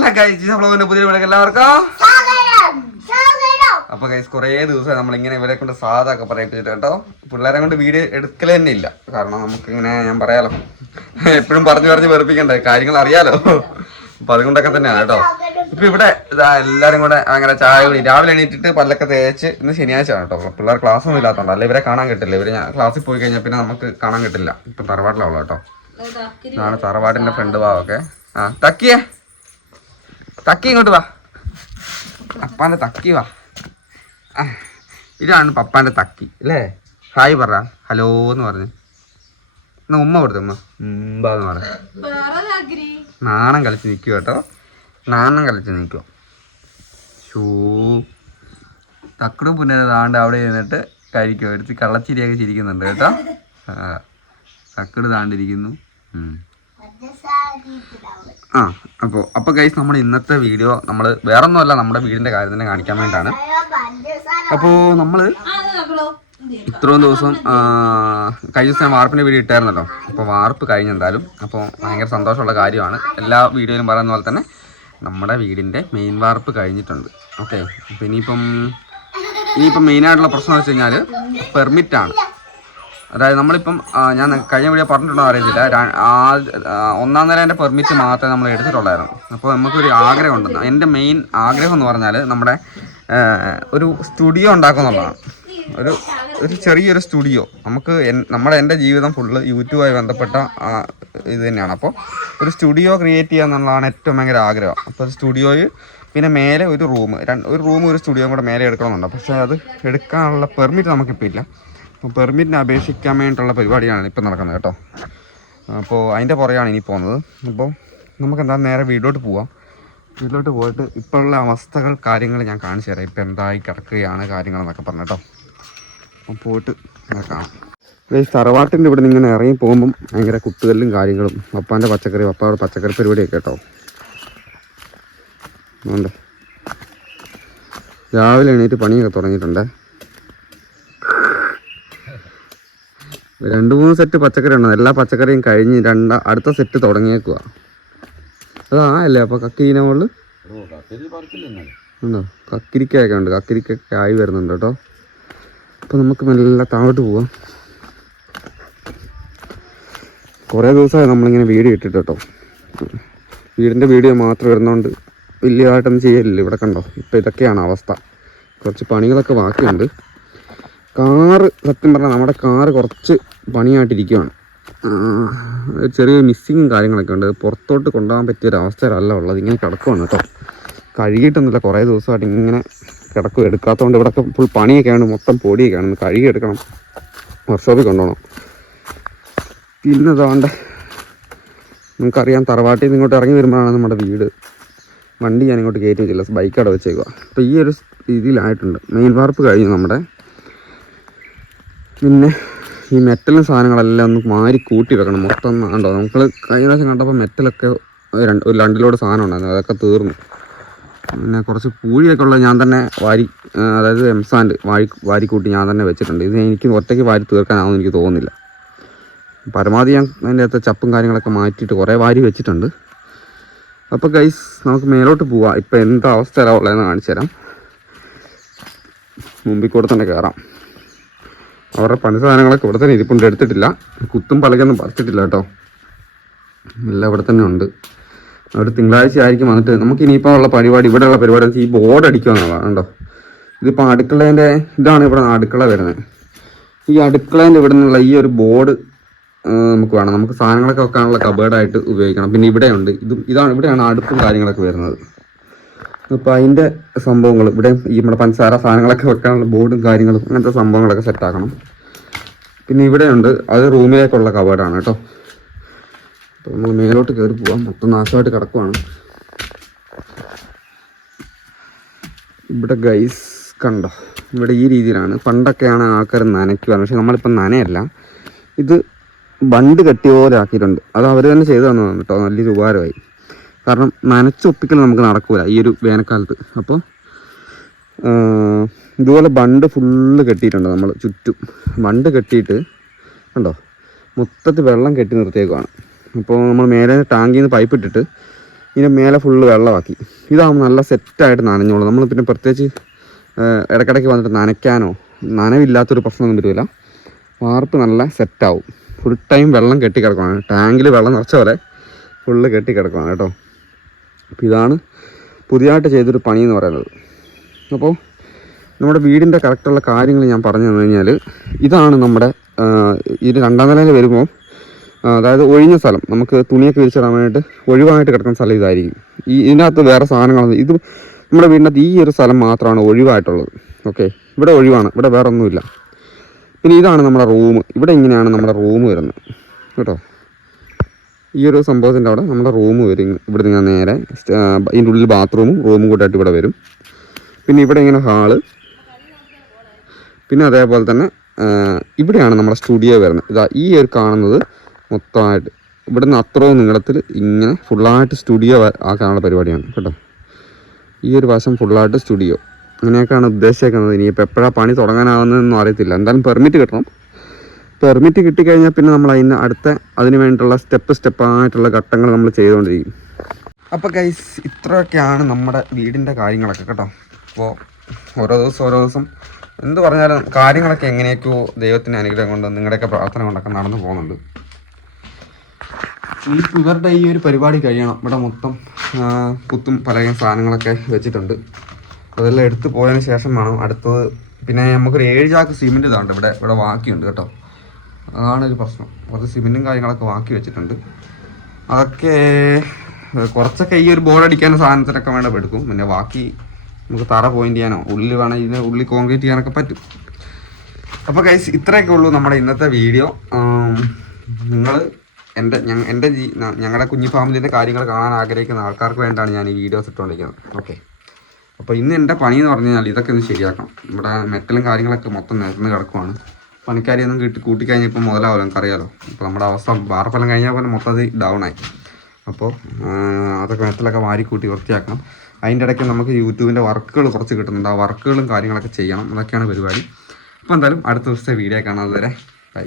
Hello guys നമ്മളെ പുതിയ എല്ലാവർക്കും അപ്പൊ ഗൈസ് കുറേ ദിവസം നമ്മൾ ഇങ്ങനെ ഇവരെ കൊണ്ട് സാധൊക്കെ പറയിപ്പിച്ചിട്ട് കേട്ടോ. പിള്ളേരെ കൊണ്ട് വീഡിയോ എടുക്കൽ തന്നെ ഇല്ല. കാരണം നമുക്ക് ഇങ്ങനെ ഞാൻ പറയാലോ. എപ്പോഴും പറഞ്ഞു പറഞ്ഞ് വെറുപ്പിക്കണ്ടേ? കാര്യങ്ങൾ അറിയാലോ. അപ്പൊ അതുകൊണ്ടൊക്കെ തന്നെയാണ് കേട്ടോ. ഇപ്പൊ ഇവിടെ ഇതാ എല്ലാരും കൂടെ അങ്ങനെ ചായ കുടി. രാവിലെ എണീറ്റിട്ട് പല്ലൊക്കെ തേച്ച് ഇന്ന് ശനിയാഴ്ച ആണ് കേട്ടോ. പിള്ളേർ ക്ലാസ് ഒന്നും ഇല്ലാത്തതുകൊണ്ട് അല്ല ഇവരെ കാണാൻ കിട്ടില്ല. ഇവർ ഞാൻ ക്ലാസ്സിൽ പോയി കഴിഞ്ഞാൽ പിന്നെ നമുക്ക് കാണാൻ കിട്ടില്ല. ഇപ്പൊ തറവാട്ടിലാവുള്ളൂ കേട്ടോ. ഇതാണ് തറവാടിന്റെ ഫ്രണ്ട് ഭാവൊക്കെ ആ തക്കിയേ. തക്കി ഇങ്ങോട്ട് വാ. പപ്പാന്റെ തക്കി വാ. ഇതാണ് പപ്പാന്റെ തക്കി അല്ലേ? ഹായ് പറ ഹലോ എന്ന് പറഞ്ഞു. എന്നാ ഉമ്മ കൊടുത്തു ഉമ്മ? ഉമ്പാന്ന് പറ. നാണം കളിച്ച് നിൽക്കുക കേട്ടോ. നാണം കളിച്ച് നിൽക്കുക ഷൂ തക്കടും താണ്ട് അവിടെ ഇരുന്നിട്ട് കഴിക്കും. എടുത്ത് കള്ളച്ചിരിയൊക്കെ ചിരിക്കുന്നുണ്ട് കേട്ടോ. തക്കട് താണ്ടിരിക്കുന്നു. ആ അപ്പോൾ അപ്പോൾ ഗൈസ് നമ്മൾ ഇന്നത്തെ വീഡിയോ നമ്മൾ വേറൊന്നുമല്ല നമ്മുടെ വീടിന്റെ കാര്യം തന്നെ കാണിക്കാൻ വേണ്ടിയിട്ടാണ്. അപ്പോൾ നമ്മൾ ഇത്രയും ദിവസം കഴിഞ്ഞ ദിവസം വാർപ്പിന്റെ വീഡിയോ ഇട്ടായിരുന്നല്ലോ. അപ്പോൾ വാർപ്പ് കഴിഞ്ഞെന്തായാലും അപ്പോൾ ഭയങ്കര സന്തോഷമുള്ള കാര്യമാണ്. എല്ലാ വീഡിയോയിലും പറയുന്ന പോലെ തന്നെ നമ്മുടെ വീടിന്റെ മെയിൻ വാർപ്പ് കഴിഞ്ഞിട്ടുണ്ട്. ഓക്കെ ഇനിയിപ്പം ഇനിയിപ്പം മെയിനായിട്ടുള്ള പ്രശ്നം എന്ന് വെച്ച് കഴിഞ്ഞാൽ പെർമിറ്റാണ് അതായത് നമ്മളിപ്പം ഞാൻ കഴിഞ്ഞ വീഡിയോ പറഞ്ഞിട്ടുണ്ടോ അറിയത്തില്ല ഒന്നാം നിലേന്റെ പെർമിറ്റ് മാത്രമേ നമ്മൾ എടുത്തിട്ടുള്ളായിരുന്നു. അപ്പോൾ നമുക്കൊരു ആഗ്രഹം ഉണ്ടെന്ന്. എന്റെ മെയിൻ ആഗ്രഹം എന്ന് പറഞ്ഞാൽ നമ്മുടെ ഒരു സ്റ്റുഡിയോ ഉണ്ടാക്കുന്നുള്ളതാണ് ഒരു ഒരു ചെറിയൊരു സ്റ്റുഡിയോ നമുക്ക് നമ്മുടെ എന്റെ ജീവിതം ഫുള്ള് യൂട്യൂബുമായി ബന്ധപ്പെട്ട ഇത് തന്നെയാണ്. അപ്പോൾ ഒരു സ്റ്റുഡിയോ ക്രിയേറ്റ് ചെയ്യുക എന്നുള്ളതാണ് ഏറ്റവും ഭയങ്കര ആഗ്രഹം. അപ്പോൾ സ്റ്റുഡിയോയിൽ പിന്നെ മേലെ ഒരു റൂം ഒരു റൂം ഒരു സ്റ്റുഡിയോയും കൂടെ മേലെ എടുക്കണമെന്നുണ്ട്. പക്ഷേ അത് എടുക്കാനുള്ള പെർമിറ്റ് നമുക്കിപ്പോൾ ഇല്ല. അപ്പോൾ പെർമിറ്റിന് അപേക്ഷിക്കാൻ വേണ്ടിയിട്ടുള്ള പരിപാടിയാണ് ഇപ്പം നടക്കുന്നത് കേട്ടോ. അപ്പോൾ അതിന്റെ പുറകെയാണ് ഇനി പോകുന്നത്. അപ്പോൾ നമുക്ക് എന്താ നേരെ വീട്ടിലോട്ട് പോവാം. വീട്ടിലോട്ട് പോയിട്ട് ഇപ്പോഴുള്ള അവസ്ഥകൾ കാര്യങ്ങൾ ഞാൻ കാണിച്ചു തരാം. ഇപ്പം എന്തായി കിടക്കുകയാണ് കാര്യങ്ങളെന്നൊക്കെ പറഞ്ഞു കേട്ടോ. അപ്പോൾ പോയിട്ട് കാണാം. തറവാട്ടിന്റെ ഇവിടെ നിന്ന് ഇങ്ങനെ ഇറങ്ങി പോകുമ്പം ഭയങ്കര കുത്തുകല്ലും കാര്യങ്ങളും പപ്പാന്റെ പച്ചക്കറി പപ്പായുടെ പച്ചക്കറി പരിപാടിയൊക്കെ കേട്ടോ. അതുകൊണ്ട് രാവിലെ എണീറ്റ് പണിയൊക്കെ തുടങ്ങിയിട്ടുണ്ടേ. രണ്ട് മൂന്ന് സെറ്റ് പച്ചക്കറി ഉണ്ടോ? എല്ലാ പച്ചക്കറിയും കഴിഞ്ഞ് രണ്ട അടുത്ത സെറ്റ് തുടങ്ങിയേക്കുക അതാ അല്ലേ? അപ്പൊ കക്കിനോൾ മുകളിൽ ഉണ്ടോ? കക്കിരിക്കയൊക്കെ ഉണ്ട്. കക്കിരിക്കൊക്കെ ആയി വരുന്നുണ്ട് കേട്ടോ. അപ്പൊ നമുക്ക് മെല്ലെ താഴോട്ട് പോവാം. കുറേ ദിവസമായി നമ്മളിങ്ങനെ വീഡിയോ ഇട്ടിട്ട് കേട്ടോ. വീടിന്റെ വീഡിയോ മാത്രം വരുന്നതുകൊണ്ട് വലിയതായിട്ടൊന്നും ചെയ്യലില്ല. ഇവിടെ കണ്ടോ? ഇപ്പം ഇതൊക്കെയാണ് അവസ്ഥ. കുറച്ച് പണികളൊക്കെ ബാക്കിയുണ്ട്. കാറ് സത്യം പറഞ്ഞാൽ നമ്മുടെ കാറ് കുറച്ച് പണിയായിട്ടിരിക്കുകയാണ് ചെറിയ മിസ്സിങ്ങും കാര്യങ്ങളൊക്കെ ഉണ്ട്. പുറത്തോട്ട് കൊണ്ടുപോകാൻ പറ്റിയ ഒരു അവസ്ഥയിലല്ല ഉള്ളത്. ഇങ്ങനെ കിടക്കുവാണ് കേട്ടോ. കഴുകിയിട്ടൊന്നുമില്ല. കുറേ ദിവസമായിട്ട് ഇങ്ങനെ കിടക്കും. എടുക്കാത്തതുകൊണ്ട് ഇവിടെയൊക്കെ ഫുൾ പണിയൊക്കെയാണ്. മൊത്തം പൊടിയൊക്കെയാണ്. ഒന്ന് കഴുകി എടുക്കണം. വർക്ക്ഷോപ്പിൽ കൊണ്ടുപോകണം. പിന്നെ അതുകൊണ്ട് നമുക്കറിയാം തറവാട്ടിൽ നിന്ന് ഇങ്ങോട്ട് ഇറങ്ങി വരുമ്പോഴാണ് നമ്മുടെ വീട്. വണ്ടി ഞാൻ ഇങ്ങോട്ട് കയറ്റി വെച്ചില്ല. ബൈക്ക് അവിടെ വെച്ചേക്കുക അപ്പോൾ ഈ ഒരു രീതിയിലായിട്ടുണ്ട്. മെയിൻ വാർപ്പ് കഴിഞ്ഞു നമ്മുടെ പിന്നെ ഈ മെറ്റലും സാധനങ്ങളെല്ലാം ഒന്ന് മാറി കൂട്ടി വെക്കണം. മൊത്തം കണ്ടോ? നമുക്ക് കഴിഞ്ഞ പ്രാവശ്യം കണ്ടപ്പോൾ മെറ്റലൊക്കെ രണ്ട് ഒരു രണ്ടിലോട് സാധനം ഉണ്ടായിരുന്നു. അതൊക്കെ തീർന്നു. പിന്നെ കുറച്ച് പൂഴിയൊക്കെ ഉള്ളത് ഞാൻ തന്നെ വാരി അതായത് എംസാൻഡ് വാരി വാരി കൂട്ടി ഞാൻ തന്നെ വെച്ചിട്ടുണ്ട്. ഇത് എനിക്ക് ഒറ്റയ്ക്ക് വാരി തീർക്കാനാവും എനിക്ക് തോന്നുന്നില്ല. പരമാവധി ഞാൻ അതിന്റെ അകത്ത് ചപ്പും കാര്യങ്ങളൊക്കെ മാറ്റിയിട്ട് കുറേ വാരി വെച്ചിട്ടുണ്ട്. അപ്പോൾ ഗൈസ് നമുക്ക് മേലോട്ട് പോവാം. ഇപ്പോൾ എന്താ അവസ്ഥയിലാണ് ഉള്ളതെന്ന് കാണിച്ചു തരാം മുമ്പിൽ കൂടെ തന്നെ കയറാം അവരുടെ പണി സാധനങ്ങളൊക്കെ ഇവിടെ തന്നെ ഇരിപ്പുണ്ട്. എടുത്തിട്ടില്ല. കുത്തും പലകൊന്നും പറിച്ചിട്ടില്ല കേട്ടോ. എല്ലാം ഇവിടെ തന്നെ ഉണ്ട്. അവർ തിങ്കളാഴ്ച ആയിരിക്കും വന്നിട്ട്. നമുക്ക് ഇനിയിപ്പോൾ ഉള്ള പരിപാടി ഇവിടെയുള്ള പരിപാടി ഈ ബോർഡ് അടിക്കുക എന്നുള്ളതാണ് കേട്ടോ. ഇതിപ്പോൾ അടുക്കളേന്റെ ഇതാണ് ഇവിടെ അടുക്കള വരുന്നത്. ഈ അടുക്കളേന്റെ ഇവിടെ നിന്നുള്ള ഈ ഒരു ബോർഡ് നമുക്ക് വേണം. നമുക്ക് സാധനങ്ങളൊക്കെ വെക്കാനുള്ള കബേർഡായിട്ട് ഉപയോഗിക്കണം. പിന്നെ ഇവിടെയുണ്ട്. ഇത് ഇതാണ് ഇവിടെയാണ് അടുപ്പും കാര്യങ്ങളൊക്കെ വരുന്നത്. അപ്പോൾ അതിന്റെ സംഭവങ്ങൾ ഇവിടെ ഈ നമ്മുടെ പഞ്ചസാര സാധനങ്ങളൊക്കെ വെക്കാനുള്ള ബോർഡും കാര്യങ്ങളും അങ്ങനത്തെ സംഭവങ്ങളൊക്കെ സെറ്റാക്കണം പിന്നെ ഇവിടെ ഉണ്ട് അത് റൂമിലേക്കുള്ള കവേഡാണ് കേട്ടോ. അപ്പോൾ നമ്മൾ മേലോട്ട് കയറി പോവാം. മൊത്തം നാശമായിട്ട് കിടക്കുവാണ്. ഇവിടെ ഗൈസ് കണ്ടോ ഇവിടെ ഈ രീതിയിലാണ്. പണ്ടൊക്കെയാണ് ആൾക്കാർ നനയ്ക്കുവാണ്. പക്ഷെ നമ്മളിപ്പം നനയല്ല. ഇത് ബണ്ട് കെട്ടിയ പോലെ ആക്കിയിട്ടുണ്ട്. അത് അവർ തന്നെ ചെയ്തു തന്നതാണ് കേട്ടോ. നല്ലൊരു ഉപകാരമായി. കാരണം നനച്ചൊപ്പിക്കൽ നമുക്ക് നടക്കില്ല ഈ ഒരു വേനൽക്കാലത്ത്. അപ്പോൾ ഇതുപോലെ ബണ്ട് ഫുള്ള് കെട്ടിയിട്ടുണ്ട് നമ്മൾ ചുറ്റും. ബണ്ട് കെട്ടിയിട്ട് കണ്ടോ? മൊത്തത്തിൽ വെള്ളം കെട്ടി നിർത്തിയേക്കുവാണ്. അപ്പോൾ നമ്മൾ മേലെ ടാങ്കിൽ നിന്ന് പൈപ്പ് ഇട്ടിട്ട് ഇതിന്റെ മേലെ ഫുള്ള് വെള്ളമാക്കി. ഇതാകുമ്പോൾ നല്ല സെറ്റായിട്ട് നനഞ്ഞോളൂ. നമ്മൾ പിന്നെ പ്രത്യേകിച്ച് ഇടയ്ക്കിടയ്ക്ക് വന്നിട്ട് നനയ്ക്കാനോ നനവില്ലാത്തൊരു പ്രശ്നമൊന്നും വരില്ല വാർപ്പ് നല്ല സെറ്റാവും. ഫുൾ ടൈം വെള്ളം കെട്ടി കിടക്കുവാണ്. ടാങ്കിൽ വെള്ളം നിറച്ച പോലെ ഫുള്ള് കെട്ടി കിടക്കുവാണ് കേട്ടോ. അപ്പോൾ ഇതാണ് പുതിയതായിട്ട് ചെയ്തൊരു പണി എന്ന് പറയുന്നത്. അപ്പോൾ നമ്മുടെ വീടിന്റെ കറക്റ്റുള്ള കാര്യങ്ങൾ ഞാൻ പറഞ്ഞു തന്നു കഴിഞ്ഞാൽ ഇതാണ് നമ്മുടെ ഇത് രണ്ടാം നിലയിൽ വരുമ്പോൾ അതായത് ഒഴിഞ്ഞ സ്ഥലം. നമുക്ക് തുണിയൊക്കെ വിരിച്ചിടാൻ വേണ്ടിയിട്ട് ഒഴിവായിട്ട് കിടക്കുന്ന സ്ഥലം ഇതായിരിക്കും. ഈ ഇതിനകത്ത് വേറെ സാധനങ്ങളൊന്നും ഇത് നമ്മുടെ വീടിനകത്ത് ഈ ഒരു സ്ഥലം മാത്രമാണ് ഒഴിവായിട്ടുള്ളത്. ഓക്കെ? ഇവിടെ ഒഴിവാണ്. ഇവിടെ വേറെ ഒന്നുമില്ല പിന്നെ ഇതാണ് നമ്മുടെ റൂം. ഇവിടെ ഇങ്ങനെയാണ് നമ്മുടെ റൂം വരുന്നത്. കേട്ടോ? ഈ ഒരു സംഭവത്തിന്റെ അവിടെ. നമ്മുടെ റൂം വരും. ഇവിടെ നിന്ന് നേരെ ഇതിന്റെ ഉള്ളിൽ ബാത്റൂമും റൂമും കൂട്ടായിട്ട് ഇവിടെ വരും. പിന്നെ ഇവിടെ ഇങ്ങനെ ഹാൾ പിന്നെ അതേപോലെ തന്നെ ഇവിടെയാണ് നമ്മുടെ സ്റ്റുഡിയോ വരുന്നത്. ഇതാ ഈ ഒരു കാണുന്നത് മൊത്തമായിട്ട്. ഇവിടെ നിന്ന് അത്രയും നീളത്തിൽ ഇങ്ങനെ ഫുള്ളായിട്ട് സ്റ്റുഡിയോ ആക്കാനുള്ള പരിപാടിയാണ് കേട്ടോ. ഈ ഒരു വശം ഫുള്ളായിട്ട് സ്റ്റുഡിയോ അങ്ങനെയൊക്കെയാണ് ഉദ്ദേശിച്ചേക്കുന്നത്. ഇനിയിപ്പോൾ എപ്പോഴാണ് പണി തുടങ്ങാനാവുന്നതെന്നും അറിയത്തില്ല. എന്തായാലും പെർമിറ്റ് കിട്ടണം. പെർമിറ്റ് കിട്ടിക്കഴിഞ്ഞാൽ പിന്നെ നമ്മൾ അതിന് അടുത്ത അതിന് വേണ്ടിയിട്ടുള്ള സ്റ്റെപ്പ് സ്റ്റെപ്പായിട്ടുള്ള ഘട്ടങ്ങൾ നമ്മൾ ചെയ്തുകൊണ്ടിരിക്കും. അപ്പോൾ ഗൈസ് ഇത്രയൊക്കെയാണ് നമ്മുടെ വീടിന്റെ കാര്യങ്ങളൊക്കെ കേട്ടോ. അപ്പോൾ ഓരോ ദിവസം ഓരോ ദിവസം എന്ത് പറഞ്ഞാലും കാര്യങ്ങളൊക്കെ എങ്ങനെയൊക്കെയോ ദൈവത്തിന്റെ അനുഗ്രഹം കൊണ്ട് നിങ്ങളുടെയൊക്കെ പ്രാർത്ഥന കൊണ്ടൊക്കെ നടന്നു പോകുന്നുണ്ട്. ഈ ഇവരുടെ ഈ ഒരു പരിപാടി കഴിയണം. ഇവിടെ മൊത്തം കുത്തും പല സാധനങ്ങളൊക്കെ വെച്ചിട്ടുണ്ട്. അതെല്ലാം എടുത്തു പോയതിന് ശേഷം വേണം അടുത്തത്. പിന്നെ നമുക്കൊരു ഏഴ് ചാക്ക് സിമെന്റ് ഇതാണ്ട് ഇവിടെ. ഇവിടെ ബാക്കിയുണ്ട് കേട്ടോ. അതാണ് ഒരു പ്രശ്നം. കുറച്ച് സിമെന്റും കാര്യങ്ങളൊക്കെ ബാക്കി വെച്ചിട്ടുണ്ട്. അതൊക്കെ കുറച്ചൊക്കെ ഈ ഒരു ബോർഡ് അടിക്കാൻ സാധനത്തിനൊക്കെ വേണ്ട എടുക്കും. പിന്നെ ബാക്കി നമുക്ക് തറ പോയിന്റ് ചെയ്യാനോ ഉള്ളിൽ വേണമെങ്കിൽ ഇതിന് ഉള്ളിൽ കോൺക്രീറ്റ് ചെയ്യാനൊക്കെ പറ്റും. അപ്പോൾ കൈസ് ഇത്രയൊക്കെ ഉള്ളൂ നമ്മുടെ ഇന്നത്തെ വീഡിയോ നിങ്ങൾ എന്റെ എന്റെ ഞങ്ങളുടെ കുഞ്ഞു ഫാമിലിന്റെ കാര്യങ്ങൾ കാണാൻ ആഗ്രഹിക്കുന്ന ആൾക്കാർക്ക് വേണ്ടിയാണ് ഞാൻ ഈ വീഡിയോസ് ഇട്ടുകൊണ്ടിരിക്കുന്നത്. ഓക്കെ അപ്പോൾ ഇന്ന് എന്റെ പണി എന്ന് പറഞ്ഞു കഴിഞ്ഞാൽ ഇതൊക്കെ ഒന്ന് ശരിയാക്കണം. ഇവിടെ മെറ്റലും കാര്യങ്ങളൊക്കെ മൊത്തം നിരന്ന് കിടക്കുവാണ്. പണിക്കാരെയൊന്നും കിട്ടി കൂട്ടിക്കഴിഞ്ഞപ്പോൾ മുതലാവല്ലോ നമുക്കറിയാലോ അപ്പോൾ നമ്മുടെ അവസ്ഥ വാർപ്പെല്ലാം കഴിഞ്ഞാൽ പോലെ മൊത്തത്തിൽ ഡൗൺ ആയി. അപ്പോൾ അതൊക്കെ മെറ്റലൊക്കെ വാരി കൂട്ടി വൃത്തിയാക്കണം. അതിന്റെ ഇടയ്ക്ക് നമുക്ക് യൂട്യൂബിന്റെ വർക്കുകൾ കുറച്ച് കിട്ടുന്നുണ്ട്. ആ വർക്കുകളും കാര്യങ്ങളൊക്കെ ചെയ്യണം. അതൊക്കെയാണ് പരിപാടി. അപ്പോൾ എന്തായാലും അടുത്ത ദിവസത്തെ വീഡിയോ കാണാതെ വരെ ബൈ